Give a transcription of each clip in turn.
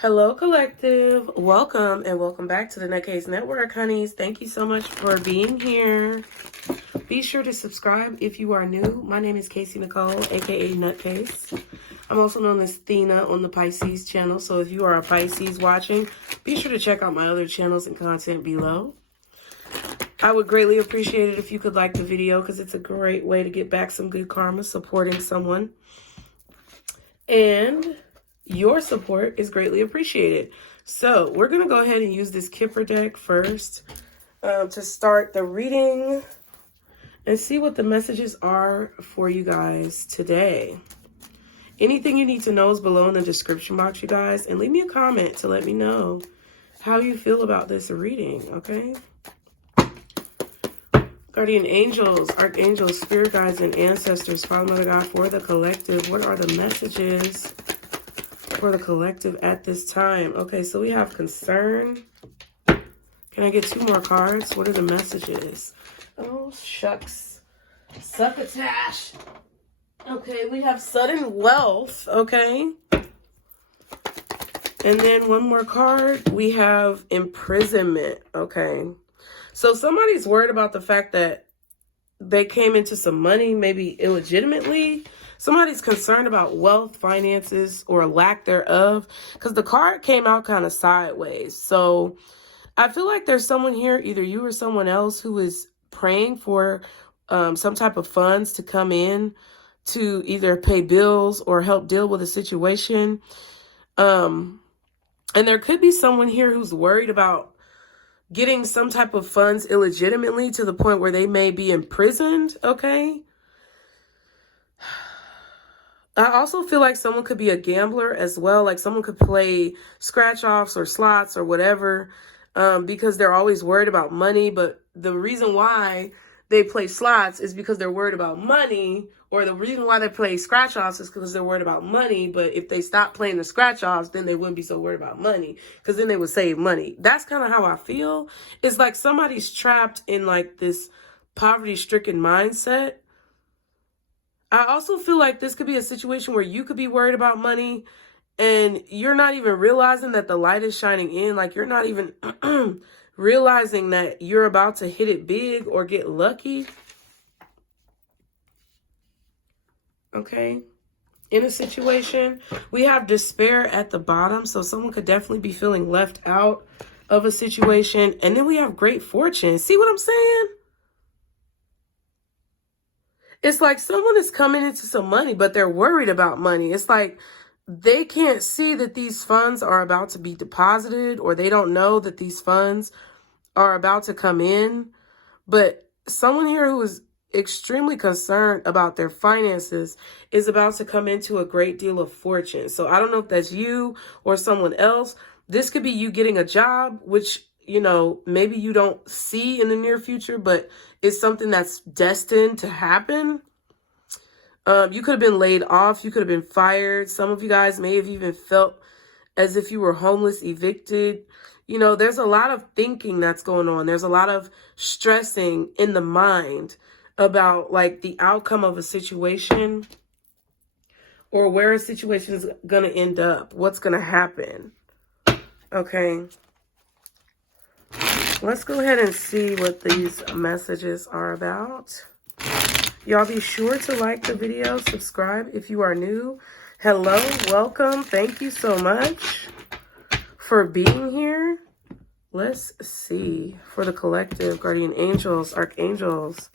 Hello, collective. Welcome and welcome back to the Nutcase Network, honeys. Thank you so much for being here. Be sure to subscribe if you are new. My name is Casey Nicole, aka Nutcase. I'm also known as Thena on the Pisces channel. So if you are a Pisces watching, be sure to check out my other channels and content below. I would greatly appreciate it if you could like the video because it's a great way to get back some good karma supporting someone. And your support is greatly appreciated. So we're going to go ahead and use this Kipper deck first to start the reading and see what the messages are for you guys today. Anything you need to know is below in the description box, you guys. And leave me a comment to let me know how you feel about this reading, okay? Guardian angels, archangels, spirit guides, and ancestors, Father, Mother, God, for the collective. What are the messages for the collective at this time? Okay, so we have concern. Can I get two more cards? What are the messages? Oh, shucks. Succotash. Okay, we have sudden wealth. Okay. And then one more card. We have imprisonment. Okay. So somebody's worried about the fact that they came into some money, maybe illegitimately. Somebody's concerned about wealth, finances, or lack thereof, because the card came out kind of sideways. So I feel like there's someone here, either you or someone else, who is praying for some type of funds to come in to either pay bills or help deal with a situation. And there could be someone here who's worried about getting some type of funds illegitimately to the point where they may be imprisoned, okay? I also feel like someone could be a gambler as well. Like someone could play scratch-offs or slots or whatever because they're always worried about money. But the reason why they play slots is because they're worried about money, or the reason why they play scratch-offs is because they're worried about money. But if they stop playing the scratch-offs, then they wouldn't be so worried about money because then they would save money. That's kind of how I feel. It's like somebody's trapped in like this poverty-stricken mindset. I also feel like this could be a situation where you could be worried about money and you're not even realizing that the light is shining in. Like you're not even realizing that you're about to hit it big or get lucky. Okay. In a situation, we have despair at the bottom. So someone could definitely be feeling left out of a situation. And then we have great fortune. See what I'm saying? It's like someone is coming into some money, but they're worried about money. It's like they can't see that these funds are about to be deposited, or they don't know that these funds are about to come in. But someone here who is extremely concerned about their finances is about to come into a great deal of fortune. So I don't know if that's you or someone else. This could be you getting a job, which, you know, maybe you don't see in the near future, but it's something that's destined to happen. You could have been laid off. You could have been fired. Some of you guys may have even felt as if you were homeless, evicted. You know, there's a lot of thinking that's going on. There's a lot of stressing in the mind about like the outcome of a situation or where a situation is going to end up, what's going to happen. Okay. Let's go ahead and see what these messages are about. Y'all be sure to like the video, subscribe if you are new. Hello, welcome. Thank you so much for being here. Let's see for the collective, guardian angels, archangels,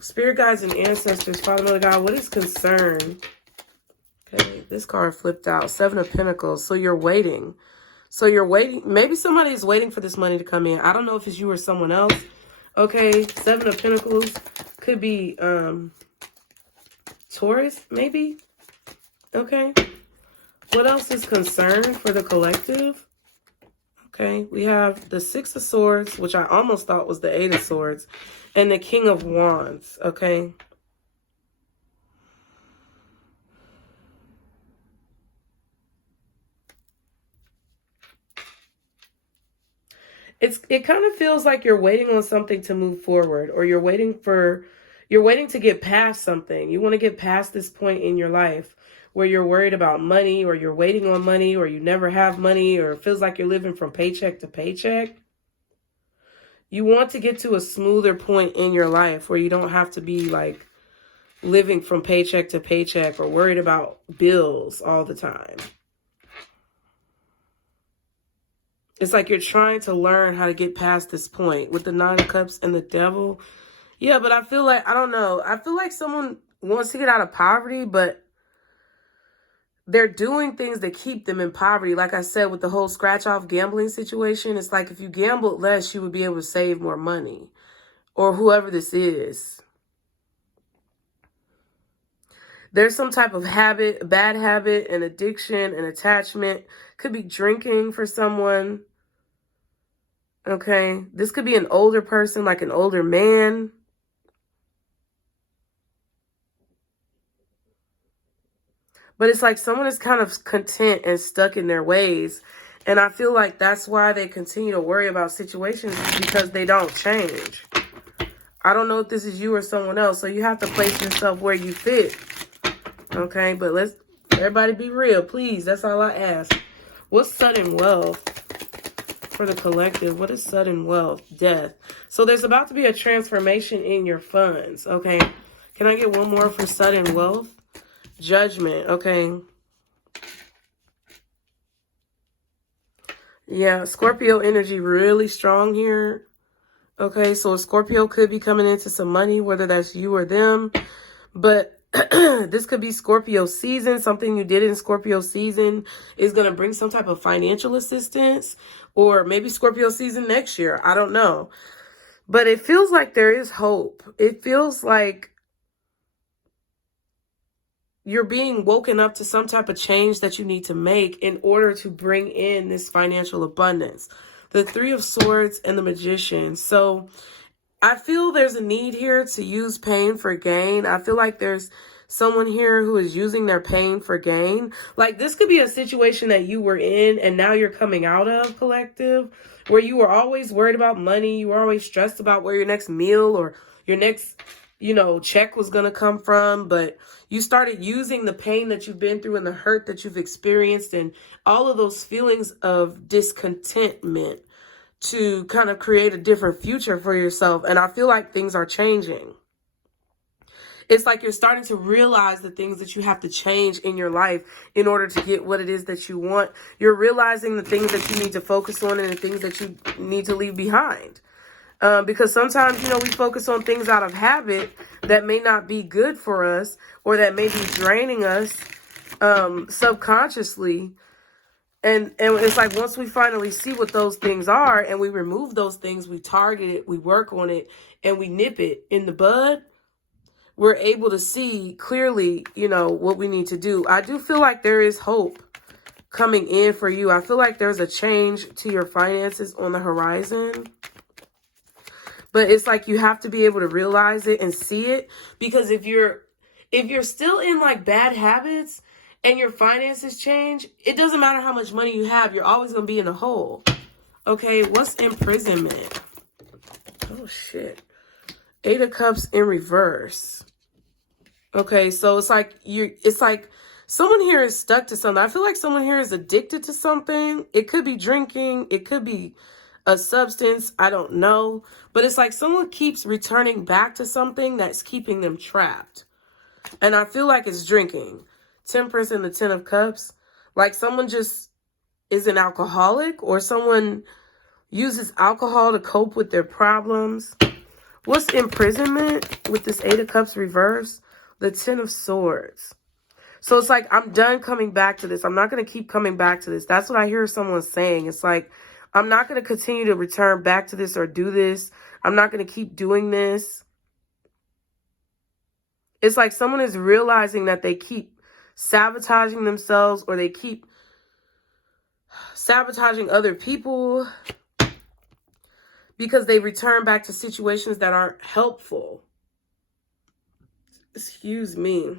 spirit guides, and ancestors, Father, Mother, God. What is concern? Okay, this card flipped out. 7 of Pentacles. So you're waiting. So you're waiting. Maybe somebody is waiting for this money to come in. I don't know if it's you or someone else. Okay, 7 of Pentacles could be Taurus, maybe. Okay. What else is concerned for the collective? Okay, we have the 6 of Swords, which I almost thought was the 8 of Swords, and the King of Wands. Okay. It kind of feels like you're waiting on something to move forward, or you're waiting for, You're waiting to get past something. You want to get past this point in your life where you're worried about money, or you're waiting on money, or you never have money, or it feels like you're living from paycheck to paycheck. You want to get to a smoother point in your life where you don't have to be like living from paycheck to paycheck or worried about bills all the time. It's like you're trying to learn how to get past this point with the Nine of Cups and the Devil. Yeah, but I feel like, I don't know. I feel like someone wants to get out of poverty, but they're doing things that keep them in poverty. Like I said, with the whole scratch-off gambling situation, it's like if you gambled less, you would be able to save more money. Or whoever this is. There's some type of habit, bad habit, an addiction, an attachment. Could be drinking for someone. Okay. This could be an older person, like an older man. But it's like someone is kind of content and stuck in their ways. And I feel like that's why they continue to worry about situations, because they don't change. I don't know if this is you or someone else, so you have to place yourself where you fit. Okay, but let's everybody be real, please. That's all I ask. What's sudden wealth for the collective? What is sudden wealth? Death. So there's about to be a transformation in your funds. Okay, can I get one more for sudden wealth? Judgment. Okay. Yeah, Scorpio energy really strong here. Okay, so a Scorpio could be coming into some money, whether that's you or them. But this could be Scorpio season. Something you did in Scorpio season is going to bring some type of financial assistance. Or maybe Scorpio season next year. I don't know. But it feels like there is hope. It feels like you're being woken up to some type of change that you need to make in order to bring in this financial abundance. The Three of Swords and the Magician. So I feel there's a need here to use pain for gain. I feel like there's someone here who is using their pain for gain. Like this could be a situation that you were in and now you're coming out of, collective, where you were always worried about money. You were always stressed about where your next meal or your next, check was going to come from. But you started using the pain that you've been through and the hurt that you've experienced and all of those feelings of discontentment to kind of create a different future for yourself. And I feel like things are changing. It's like you're starting to realize the things that you have to change in your life in order to get what it is that you want. You're realizing the things that you need to focus on and the things that you need to leave behind. Because sometimes, we focus on things out of habit that may not be good for us or that may be draining us subconsciously. And it's like once we finally see what those things are and we remove those things, we target it, we work on it, and we nip it in the bud, we're able to see clearly, what we need to do. I do feel like there is hope coming in for you. I feel like there's a change to your finances on the horizon. But it's like you have to be able to realize it and see it, because if you're still in like bad habits and your finances change, it doesn't matter how much money you have, you're always going to be in a hole. Okay, what's imprisonment? Oh shit. Eight of Cups in reverse. Okay, so it's like someone here is stuck to something. I feel like someone here is addicted to something. It could be drinking, it could be a substance, I don't know. But it's like someone keeps returning back to something that's keeping them trapped. And I feel like it's drinking. Temperance and the Ten of Cups. Like someone just is an alcoholic, or someone uses alcohol to cope with their problems. What's imprisonment with this Eight of Cups reverse? The Ten of Swords. So it's like, I'm done coming back to this. I'm not going to keep coming back to this. That's what I hear someone saying. It's like, I'm not going to continue to return back to this or do this. I'm not going to keep doing this. It's like someone is realizing that they keep sabotaging themselves, or they keep sabotaging other people because they return back to situations that aren't helpful. Excuse me.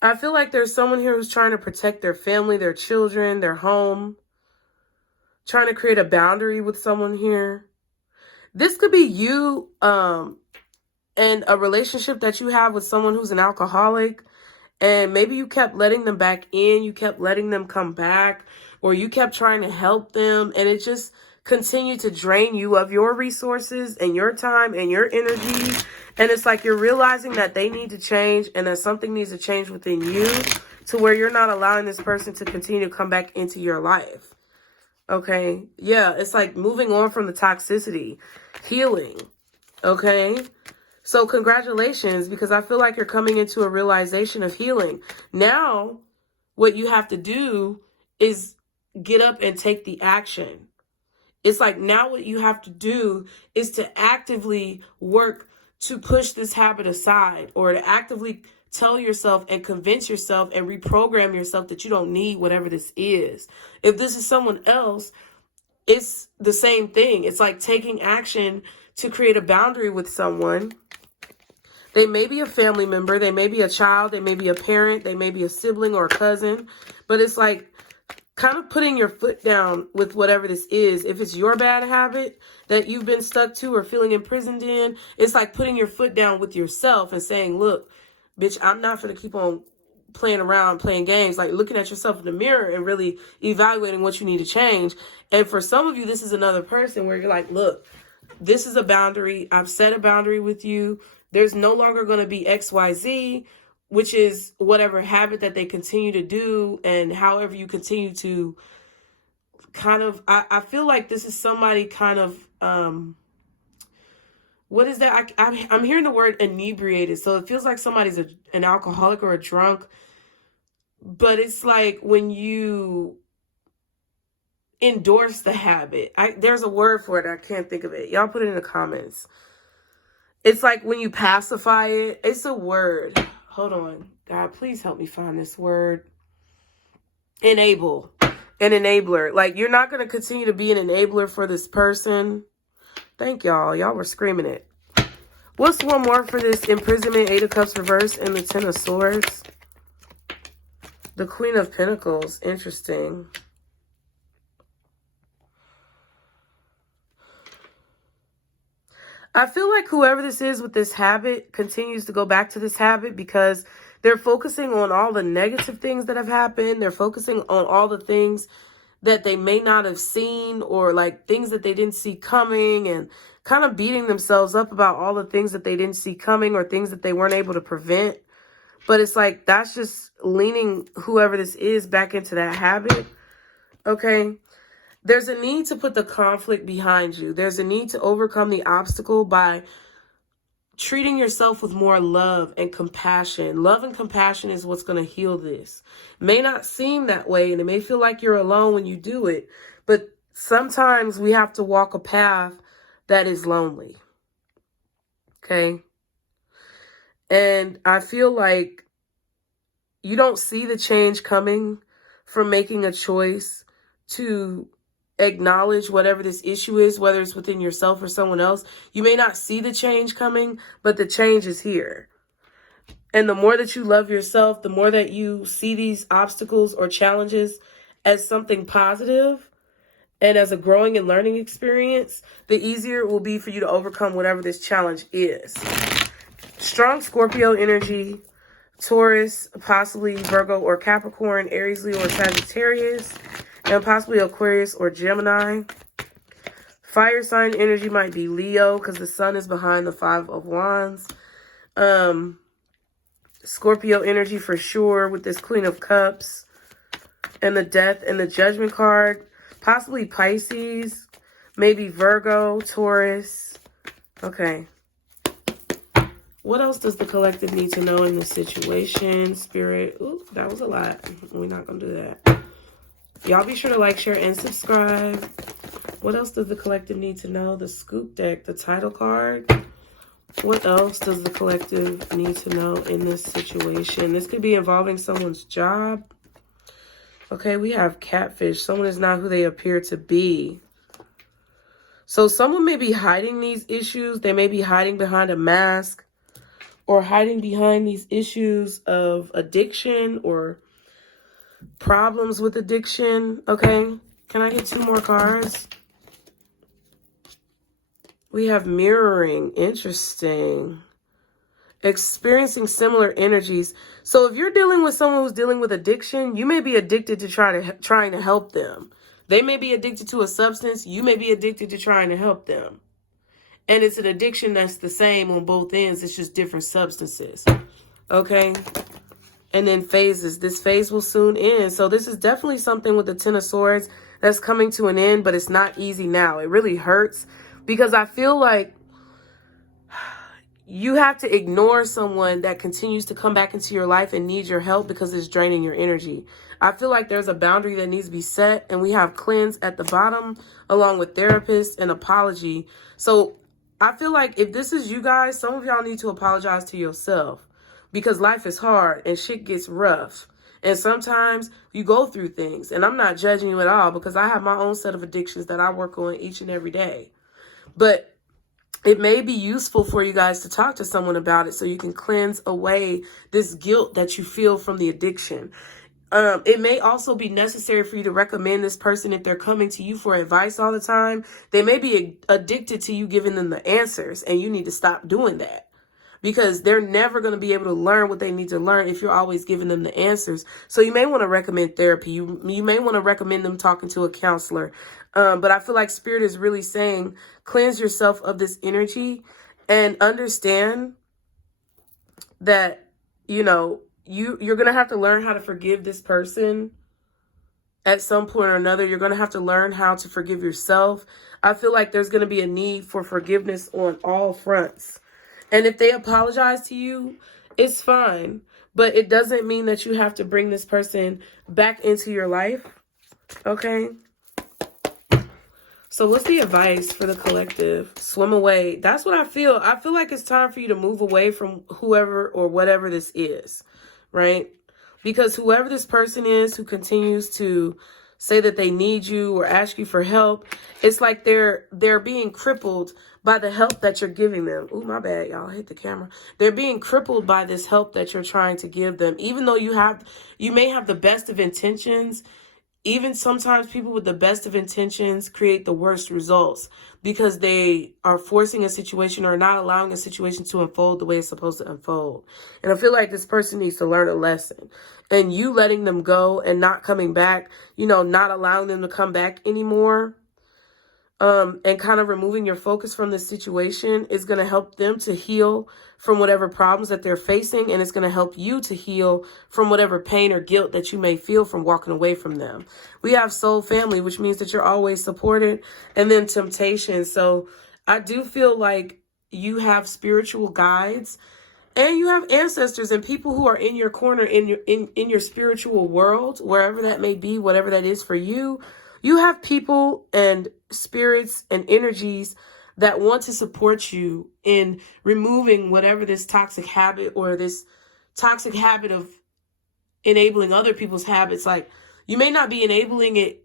I feel like there's someone here who's trying to protect their family, their children, their home. Trying to create a boundary with someone here. This could be you and a relationship that you have with someone who's an alcoholic, and maybe you kept letting them back in, you kept letting them come back, or you kept trying to help them, and it just continued to drain you of your resources and your time and your energy. And it's like you're realizing that they need to change and that something needs to change within you to where you're not allowing this person to continue to come back into your life. Okay? Yeah, it's like moving on from the toxicity, healing. Okay? So congratulations, because I feel like you're coming into a realization of healing. Now, what you have to do is get up and take the action. It's like now what you have to do is to actively work to push this habit aside, or to actively tell yourself and convince yourself and reprogram yourself that you don't need whatever this is. If this is someone else, it's the same thing. It's like taking action to create a boundary with someone. They may be a family member, they may be a child, they may be a parent, they may be a sibling or a cousin, but it's like kind of putting your foot down with whatever this is. If it's your bad habit that you've been stuck to or feeling imprisoned in, it's like putting your foot down with yourself and saying, look, bitch, I'm not going to keep on playing around, playing games, like looking at yourself in the mirror and really evaluating what you need to change. And for some of you, this is another person where you're like, look, this is a boundary. I've set a boundary with you. There's no longer going to be XYZ, which is whatever habit that they continue to do, and however you continue to kind of, I feel like this is somebody kind of, what is that? I'm hearing the word inebriated. So it feels like somebody's an alcoholic or a drunk, but it's like when you endorse the habit. There's a word for it. I can't think of it. Y'all put it in the comments. It's like when you pacify it. It's a word. Hold on. God, please help me find this word. Enable. An enabler. Like, you're not going to continue to be an enabler for this person. Thank y'all. Y'all were screaming it. What's one more for this imprisonment? 8 of Cups reversed and the 10 of Swords. The Queen of Pentacles. Interesting. I feel like whoever this is with this habit continues to go back to this habit because they're focusing on all the negative things that have happened. They're focusing on all the things that they may not have seen, or like things that they didn't see coming, and kind of beating themselves up about all the things that they didn't see coming or things that they weren't able to prevent. But it's like that's just leaning whoever this is back into that habit. Okay. There's a need to put the conflict behind you. There's a need to overcome the obstacle by treating yourself with more love and compassion. Love and compassion is what's going to heal this. It may not seem that way, and it may feel like you're alone when you do it, but sometimes we have to walk a path that is lonely. Okay? And I feel like you don't see the change coming from making a choice to acknowledge whatever this issue is, whether it's within yourself or someone else. You may not see the change coming, but the change is here. And the more that you love yourself, the more that you see these obstacles or challenges as something positive and as a growing and learning experience, the easier it will be for you to overcome whatever this challenge is. Strong Scorpio energy, Taurus, possibly Virgo or Capricorn, Aries, Leo, or Sagittarius, and possibly Aquarius or Gemini. Fire sign energy might be Leo because the sun is behind the 5 of Wands. Scorpio energy for sure with this Queen of Cups and the Death and the Judgment card. Possibly Pisces, maybe Virgo, Taurus. Okay. What else does the collective need to know in this situation? Spirit. Ooh, that was a lot. We're not going to do that. Y'all be sure to like, share, and subscribe. What else does the collective need to know? The scoop deck, the title card. What else does the collective need to know in this situation? This could be involving someone's job. Okay, we have catfish. Someone is not who they appear to be. So someone may be hiding these issues. They may be hiding behind a mask or hiding behind these issues of addiction or problems with addiction. Okay, can I get 2 more cards? We have mirroring. Interesting. Experiencing similar energies. So if you're dealing with someone who's dealing with addiction, you may be addicted to trying to help them. They may be addicted to a substance. You may be addicted to trying to help them. And it's an addiction that's the same on both ends. It's just different substances. Okay. And then phases. This phase will soon end. So this is definitely something with the Ten of Swords that's coming to an end, but it's not easy now. It really hurts because I feel like you have to ignore someone that continues to come back into your life and needs your help because it's draining your energy. I feel like there's a boundary that needs to be set, and we have cleanse at the bottom along with therapist and apology. So I feel like if this is you guys, some of y'all need to apologize to yourself because life is hard and shit gets rough. And sometimes you go through things, and I'm not judging you at all because I have my own set of addictions that I work on each and every day. But it may be useful for you guys to talk to someone about it so you can cleanse away this guilt that you feel from the addiction. It may also be necessary for you to recommend this person if they're coming to you for advice all the time. They may be addicted to you giving them the answers, and you need to stop doing that because they're never going to be able to learn what they need to learn if you're always giving them the answers. So you may want to recommend therapy. You may want to recommend them talking to a counselor. But I feel like Spirit is really saying, cleanse yourself of this energy and understand that, you know, you're going to have to learn how to forgive this person at some point or another. You're going to have to learn how to forgive yourself. I feel like there's going to be a need for forgiveness on all fronts. And if they apologize to you, it's fine. But it doesn't mean that you have to bring this person back into your life. Okay? So what's the advice for the collective? Swim away. That's what I feel. I feel like it's time for you to move away from whoever or whatever this is, right? Because whoever this person is who continues to say that they need you or ask you for help, it's like they're being crippled by the help that you're giving them. Oh, my bad, y'all. I hit the camera. They're being crippled by this help that you're trying to give them. Even though you may have the best of intentions. Even sometimes people with the best of intentions create the worst results because they are forcing a situation or not allowing a situation to unfold the way it's supposed to unfold. And I feel like this person needs to learn a lesson. And you letting them go and not coming back, you know, not allowing them to come back anymore, and kind of removing your focus from the situation is going to help them to heal from whatever problems that they're facing. And it's going to help you to heal from whatever pain or guilt that you may feel from walking away from them. We have soul family, which means that you're always supported, and then temptation. So I do feel like you have spiritual guides and you have ancestors and people who are in your corner in your spiritual world, wherever that may be, whatever that is for you. You have people and spirits and energies that want to support you in removing whatever this toxic habit or this toxic habit of enabling other people's habits. Like, you may not be enabling it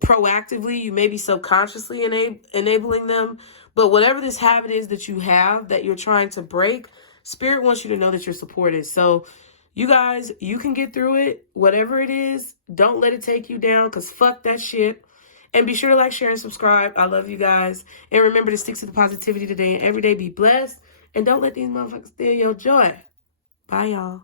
proactively. You may be subconsciously enabling them. But whatever this habit is that you have that you're trying to break, Spirit wants you to know that you're supported. So you guys, you can get through it. Whatever it is, don't let it take you down because fuck that shit. And be sure to like, share, and subscribe. I love you guys. And remember to stick to the positivity today and every day. Be blessed. And don't let these motherfuckers steal your joy. Bye, y'all.